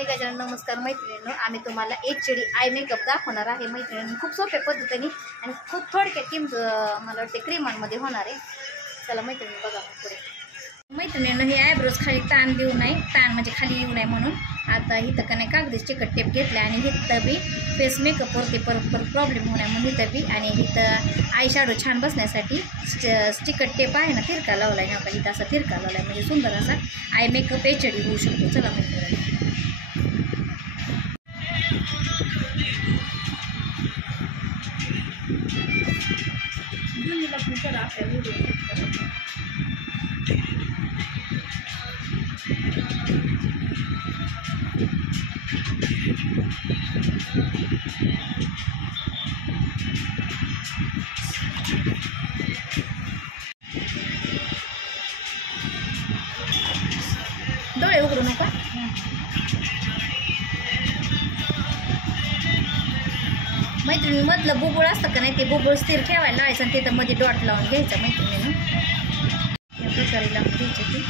जय गजानन. नमस्कार मैत्रिणींनो, आम्ही तुम्हाला HD आय मेकअप दाखवणार आहे मैत्रिणींनो. खूप सोप्या पद्धतीने आणि खूप थोडक्यात मला वाटते क्रीमांमध्ये होणार आहे. चला मैत्रिणी बघा पुढे. मैत्रिणींनो, हे आयब्रोज खाली ताण देऊ नये, ताण म्हणजे खाली येऊ नये म्हणून आता इथं का नाही कागदी चिकट टेप घेतला आणि इथं बी फेस मेकअपवरती परत प्रॉब्लेम होणार म्हणून इथं बी आणि इथं आय शॅडो छान बसण्यासाठी चिकट टेप आहे ना तिरका लावला आहे. नका इथं असा तिरका लावला आहे म्हणजे सुंदर असा आय मेकअप HD होऊ शकतो. चला मैत्रिणी डोळे उघडू नका. मैत्रिणी मधलं बुबुळ असतं का नाही ते बुबुळ स्थिर ठेवायला लावायचं आणि तिथं मध्ये डॉट लावून घ्यायचं मैत्रिणीनं. या प्रकारे लावून घ्यायचे ती.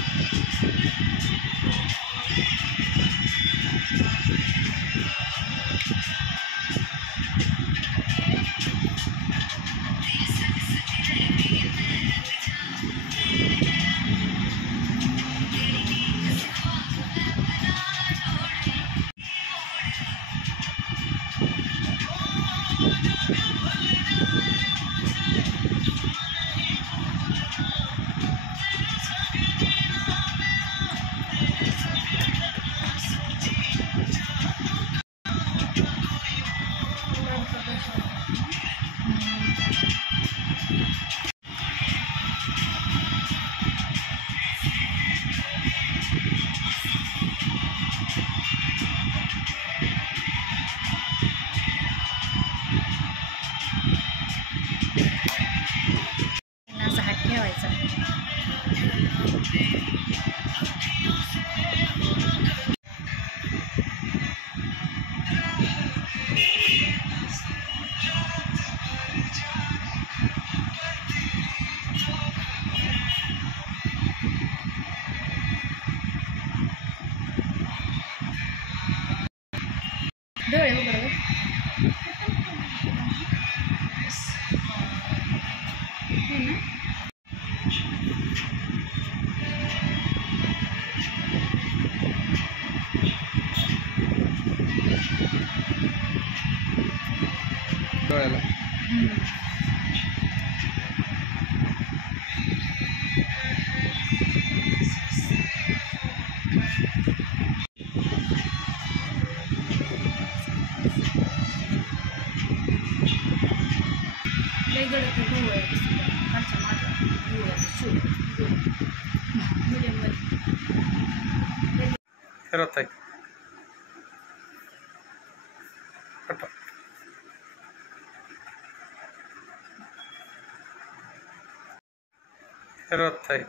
असा हात ठेवायचा. डोळे उघडव. डोळ्याला फिरत आहे. फिरत आहे.